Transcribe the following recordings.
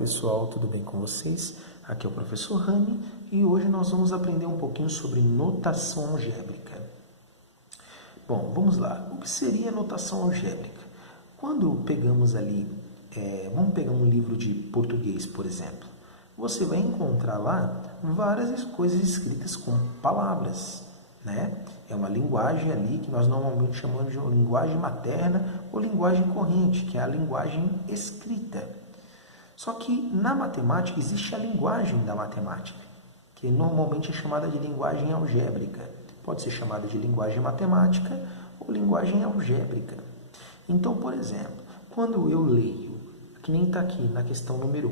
pessoal, tudo bem com vocês? Aqui é o professor Rani e hoje nós vamos aprender um pouquinho sobre notação algébrica. Bom, vamos lá. O que seria notação algébrica? Quando pegamos ali, vamos pegar um livro de português, por exemplo, você vai encontrar lá várias coisas escritas com palavras, né? É uma linguagem ali que nós normalmente chamamos de linguagem materna ou linguagem corrente, que é a linguagem escrita. Só que na matemática existe a linguagem da matemática, que normalmente é chamada de linguagem algébrica. Pode ser chamada de linguagem matemática ou linguagem algébrica. Então, por exemplo, quando eu leio, que nem está aqui na questão número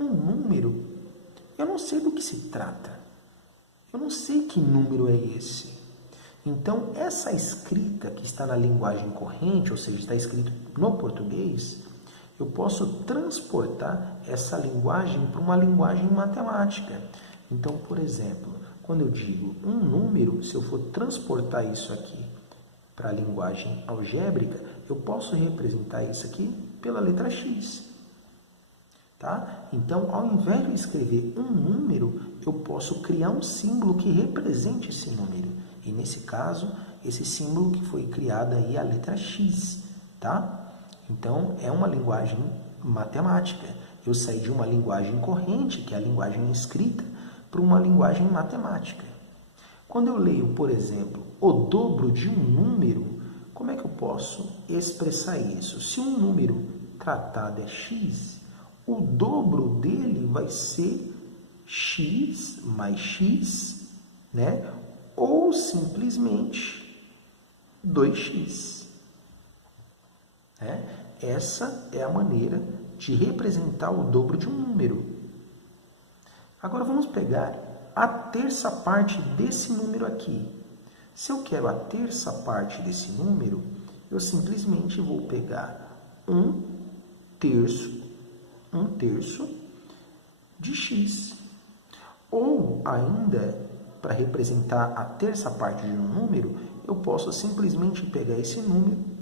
1, um número, eu não sei do que se trata. Eu não sei que número é esse. Então, essa escrita que está na linguagem corrente, ou seja, está escrito no português, eu posso transportar essa linguagem para uma linguagem matemática. Então, por exemplo, quando eu digo um número, se eu for transportar isso aqui para a linguagem algébrica, eu posso representar isso aqui pela letra X. Tá? Então, ao invés de escrever um número, eu posso criar um símbolo que represente esse número. E nesse caso, esse símbolo que foi criado aí é a letra X. Tá? Então, é uma linguagem matemática. Eu saí de uma linguagem corrente, que é a linguagem escrita, para uma linguagem matemática. Quando eu leio, por exemplo, o dobro de um número, como é que eu posso expressar isso? Se um número tratado é x, o dobro dele vai ser x mais x, né? Ou simplesmente 2x. Essa é a maneira de representar o dobro de um número. Agora vamos pegar a terça parte desse número aqui. Se eu quero a terça parte desse número, eu simplesmente vou pegar um terço de x. Ou ainda, para representar a terça parte de um número, eu posso simplesmente pegar esse número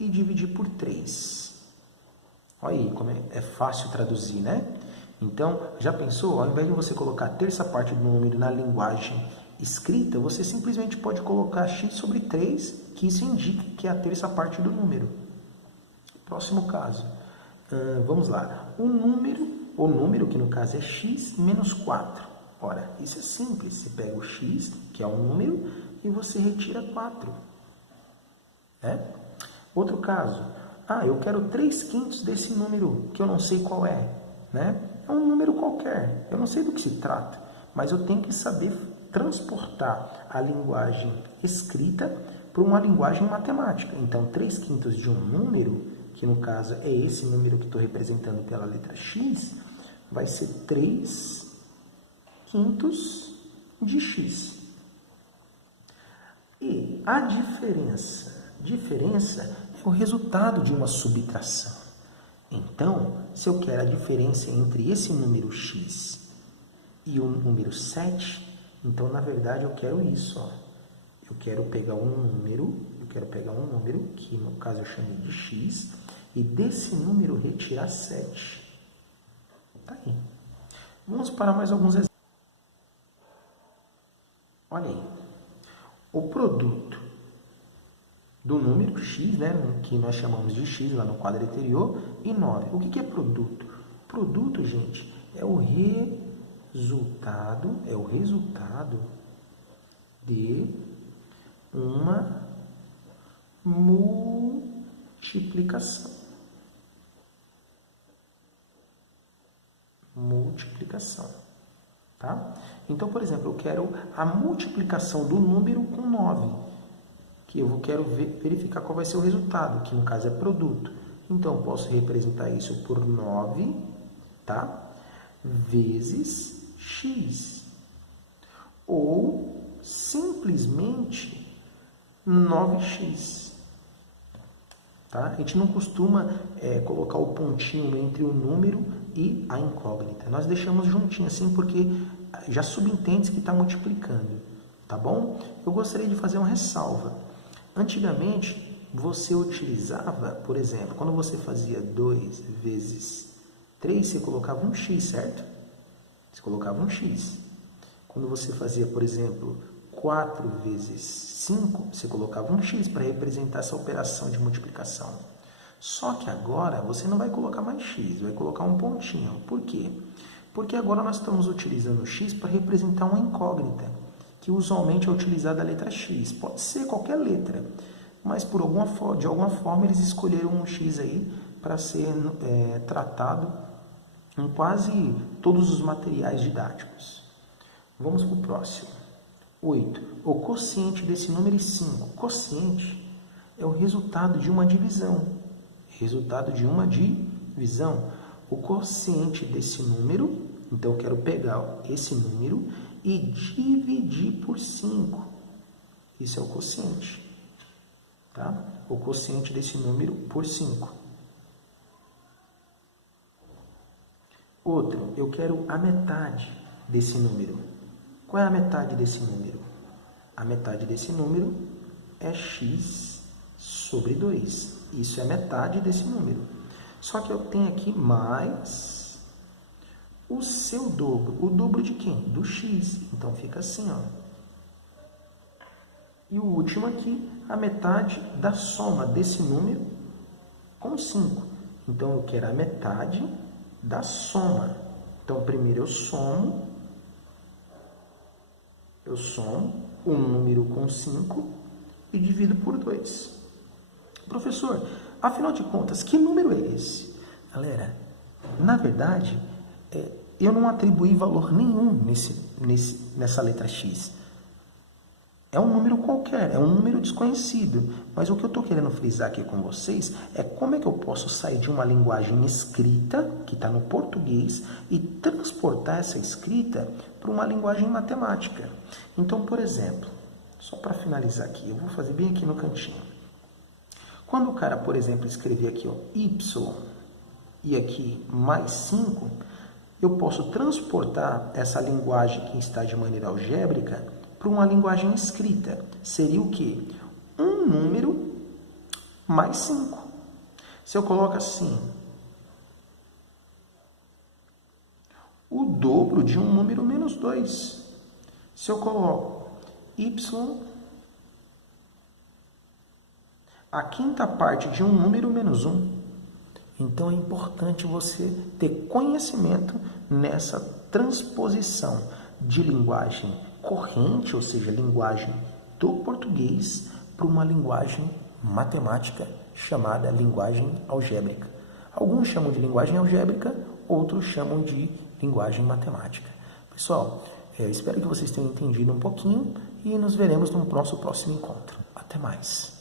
e dividir por 3. Olha aí como é fácil traduzir, né? Então, já pensou? Ao invés de você colocar a terça parte do número na linguagem escrita, você simplesmente pode colocar x sobre 3, que isso indica que é a terça parte do número. Próximo caso. Vamos lá. O número que no caso é x menos 4. Ora, isso é simples. Você pega o x, que é um número, e você retira 4. Outro caso. Eu quero 3/5 desse número, que eu não sei qual é. É um número qualquer. Eu não sei do que se trata, mas eu tenho que saber transportar a linguagem escrita para uma linguagem matemática. Então, 3/5 de um número, que no caso é esse número que estou representando pela letra X, vai ser 3/5 de x. E a diferença é o resultado de uma subtração. Então, se eu quero a diferença entre esse número x e o número 7, então, na verdade, eu quero isso. Eu quero pegar um número que, no caso, eu chamei de x, e desse número retirar 7. Tá aí. Vamos para mais alguns exemplos. Olha aí. O produto do número x, que nós chamamos de x lá no quadro anterior, e 9. O que é produto? Produto, gente, é o resultado de uma multiplicação. Tá? Então, por exemplo, eu quero a multiplicação do número com 9. Que eu quero verificar qual vai ser o resultado, que no caso é produto. Então, eu posso representar isso por 9, tá? Vezes x. Ou simplesmente 9x. Tá? A gente não costuma colocar o pontinho entre o número e a incógnita. Nós deixamos juntinho assim porque já subentende que está multiplicando. Tá bom? Eu gostaria de fazer uma ressalva. Antigamente, você utilizava, por exemplo, quando você fazia 2 vezes 3, você colocava um x, certo? Você colocava um x. Quando você fazia, por exemplo, 4 vezes 5, você colocava um x para representar essa operação de multiplicação. Só que agora você não vai colocar mais x, vai colocar um pontinho. Por quê? Porque agora nós estamos utilizando o x para representar uma incógnita, que usualmente é utilizada a letra x. Pode ser qualquer letra, mas de alguma forma eles escolheram um x aí para ser tratado em quase todos os materiais didáticos. Vamos para o próximo. 8. O quociente desse número é 5. Quociente é o resultado de uma divisão. Resultado de uma divisão. O quociente desse número, então eu quero pegar esse número e dividir por 5. Isso é o quociente. Tá? O quociente desse número por 5. Outro, eu quero a metade desse número. Qual é a metade desse número? A metade desse número é x sobre 2. Isso é metade desse número. Só que eu tenho aqui mais o seu dobro. O dobro de quem? Do x. Então fica assim, ó. E o último aqui, a metade da soma desse número com 5. Então eu quero a metade da soma. Então primeiro eu somo um número com 5 e divido por 2. Professor, afinal de contas, que número é esse? Galera, na verdade, eu não atribuí valor nenhum nessa letra x. É um número qualquer, é um número desconhecido. Mas o que eu estou querendo frisar aqui com vocês é como é que eu posso sair de uma linguagem escrita, que está no português, e transportar essa escrita para uma linguagem matemática. Então, por exemplo, só para finalizar aqui, eu vou fazer bem aqui no cantinho. Quando o cara, por exemplo, escrever aqui ó, y e aqui mais 5, eu posso transportar essa linguagem que está de maneira algébrica para uma linguagem escrita. Seria o quê? Um número mais 5. Se eu coloco assim, o dobro de um número menos 2. Se eu coloco y, a quinta parte de um número menos 1. Então é importante você ter conhecimento nessa transposição de linguagem corrente, ou seja, linguagem do português, para uma linguagem matemática chamada linguagem algébrica. Alguns chamam de linguagem algébrica, outros chamam de linguagem matemática. Pessoal, espero que vocês tenham entendido um pouquinho e nos veremos no nosso próximo encontro. Até mais!